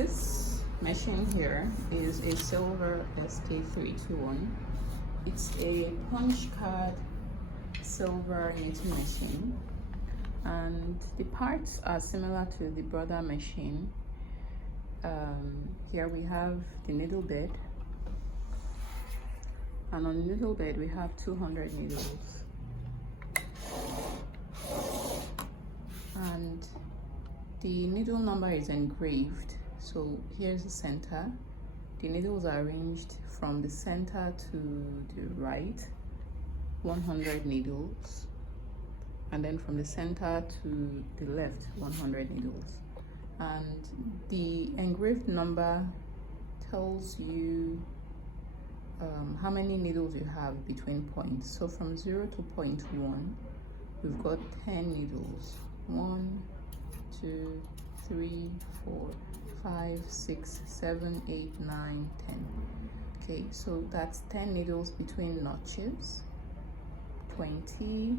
This machine here is a silver SK321. It's a punch card silver knitting machine, and the parts are similar to the brother machine. Here we have the needle bed, and on the needle bed we have 200 needles, and the needle number is engraved. So here's the center. The needles are arranged from the center to the right, 100 needles, and then from the center to the left, 100 needles. And the engraved number tells you how many needles you have between points. So from 0 to point 1, we've got 10 needles. 1, 2, 3, 4, 5, 6, 7, 8, 9, 10. Okay, so that's 10 needles between notches. 20,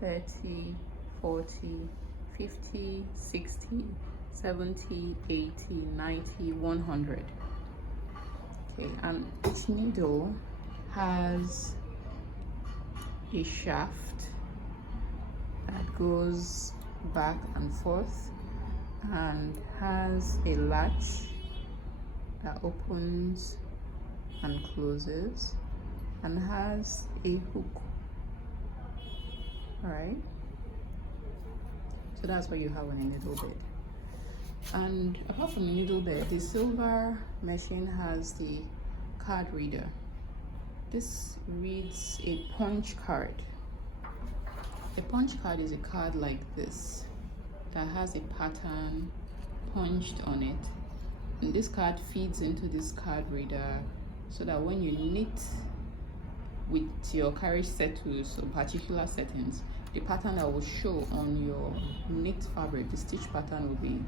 30, 40, 50, 60, 70, 80, 90, 100. Okay, and each needle has a shaft that goes back and forth and has a latch that opens and closes and has a hook. All right, so that's what you have on a needle bed. And apart from the needle bed, the silver machine has the card reader. This reads a punch card. A punch card is a card like this that has a pattern punched on it, and this card feeds into this card reader so that when you knit with your Carriage set to some particular settings, the pattern that will show on your knit fabric, the stitch pattern, will be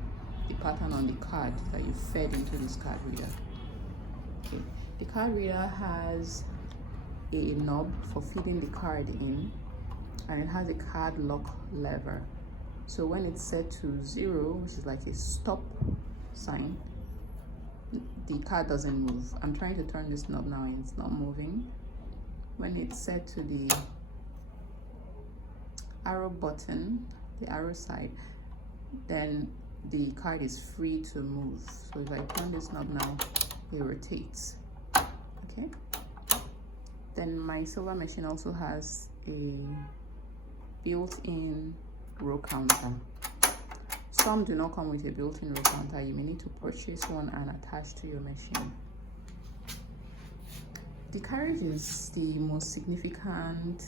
the pattern on the card that you fed into this card reader. Okay. The card reader has a knob for feeding the card in, and it has a card lock lever. So when it's set to 0, which is like a stop sign, the card doesn't move. I'm trying to turn this knob now and it's not moving. When it's set to the arrow button, the arrow side, then the card is free to move. So if I turn this knob now, it rotates. Okay. Then my silver machine also has a built-in row counter. Some do not come with a built-in row counter. You may need to purchase one and attach to your machine. The Carriage is the most significant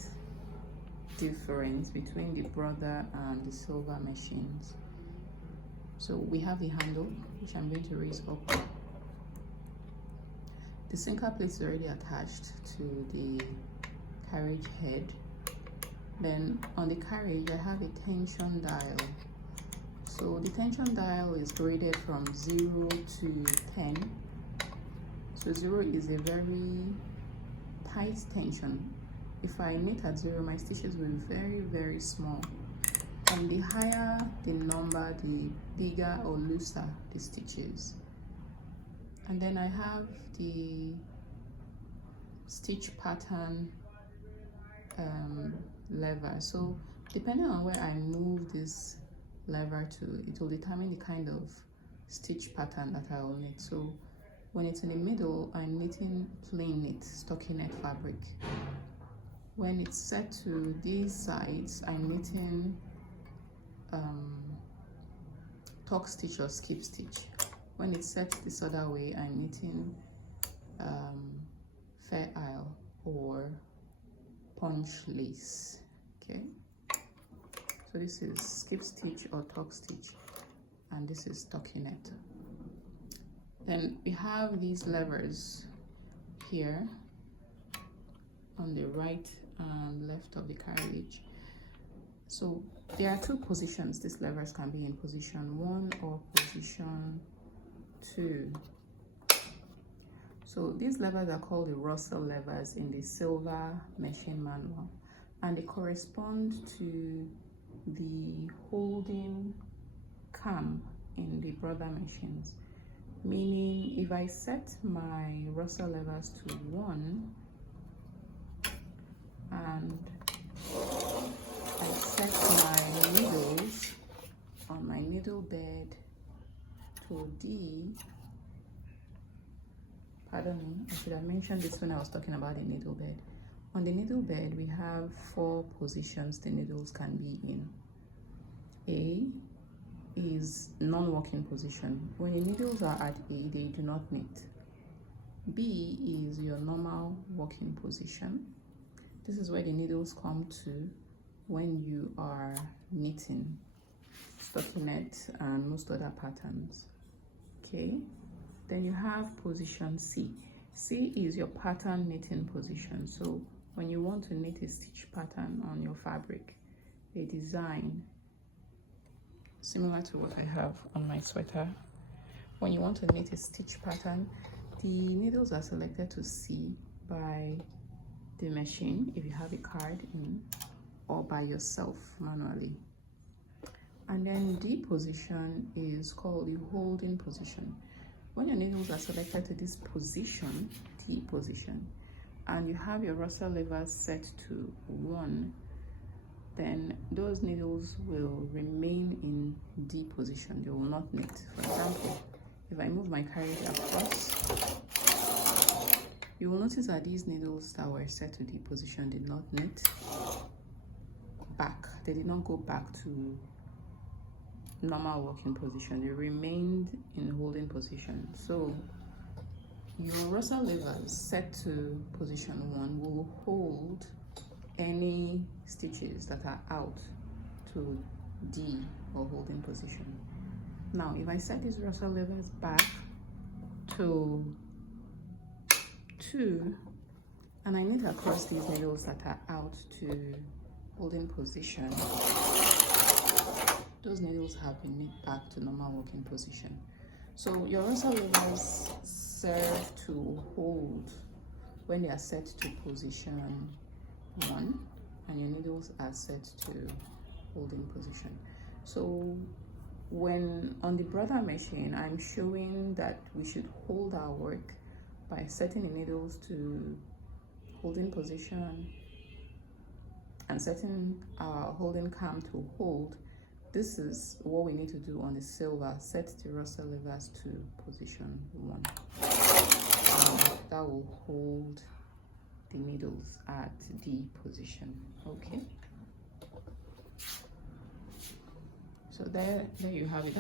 difference between the brother and the silver machines. So we have the handle, which I'm going to raise up. The sinker plate is already attached to the Carriage head. Then on the Carriage, I have a tension dial. So the tension dial is graded from 0 to 10. So 0 is a very tight tension. If I knit at 0, my stitches will be very, very small. And the higher the number, the bigger or looser the stitches. And then I have the stitch pattern lever. So depending on where I move this lever to, it will determine the kind of stitch pattern that I will knit. So when it's in the middle, I'm knitting plain knit stockinette fabric. When it's set to these sides, I'm knitting tuck stitch or skip stitch. When it's set this other way, I'm knitting fair isle or punch lace. Okay, so this is skip stitch or tuck stitch, and this is stockinette. Then we have these levers here on the right and left of the Carriage. So there are 2 positions these levers can be in: position 1 or position 2. So these levers are called the Russell levers in the silver machine manual, and they correspond to the holding cam in the brother machines. meaning if I set my Russell levers to 1 and I set my needles on my needle bed to D, pardon me, I should have mentioned this when I was talking about the needle bed. On the needle bed, we have 4 positions the needles can be in. A is non-working position. When the needles are at A, they do not knit. B is your normal working position. This is where the needles come to when you are knitting, stockinette, and most other patterns. Okay, then you have position C. C is your pattern knitting position. So when you want to knit a stitch pattern on your fabric, a design similar to what I have on my sweater, when you want to knit a stitch pattern, the needles are selected to C by the machine if you have a card in, or by yourself manually. And then D position is called the holding position. When your needles are selected to this position, D position, and you have your Russell levers set to 1, then those needles will remain in D position. They will not knit. For example, if I move my carriage across, you will notice that these needles that were set to D position did not knit back. They did not go back to normal working position. They remained in holding position. So your Russell levers set to position 1 will hold any stitches that are out to D or holding position. Now, if I set these Russell levers back to 2 and I knit across these needles that are out to holding position, those needles have been knit back to normal working position. So your Russell levers serve to hold when they are set to position 1 and your needles are set to holding position. So when on the brother machine, I'm showing that we should hold our work by setting the needles to holding position and setting our holding cam to hold. This is what we need to do on the silver. Set the Russell levers to position 1. That will hold the needles at D position. Okay. So there you have it.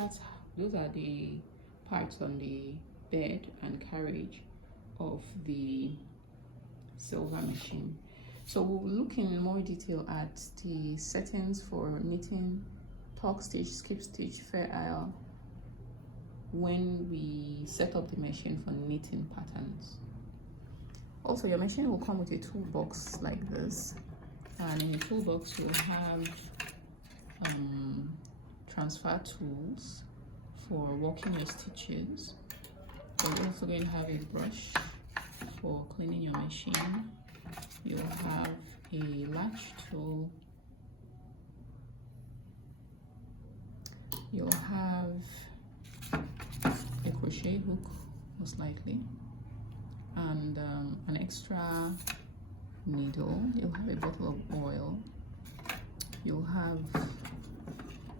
Those are the parts on the bed and carriage of the silver machine. So we'll look in more detail at the settings for knitting, tuck stitch, skip stitch, fair isle when we set up the machine for knitting patterns. Also, your machine will come with a toolbox like this, and in the toolbox you'll have transfer tools for working your stitches. You're also going to have a brush for cleaning your machine. You'll have a latch tool. You'll have a crochet hook, most likely, and an extra needle. You'll have a bottle of oil. You'll have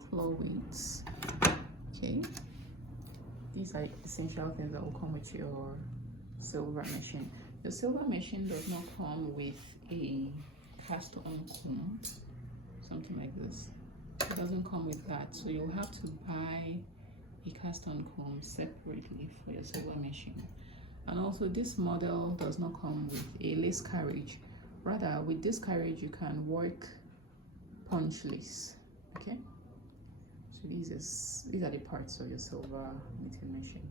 floor weights. Okay, these are essential things that will come with your silver machine. The silver machine does not come with a cast-on comb, something like this. It doesn't come with that, so you'll have to buy a cast-on comb separately for your silver machine. And also, this model does not come with a lace carriage. Rather, with this carriage you can work punch lace. Okay, so these are the parts of your silver knitting machine.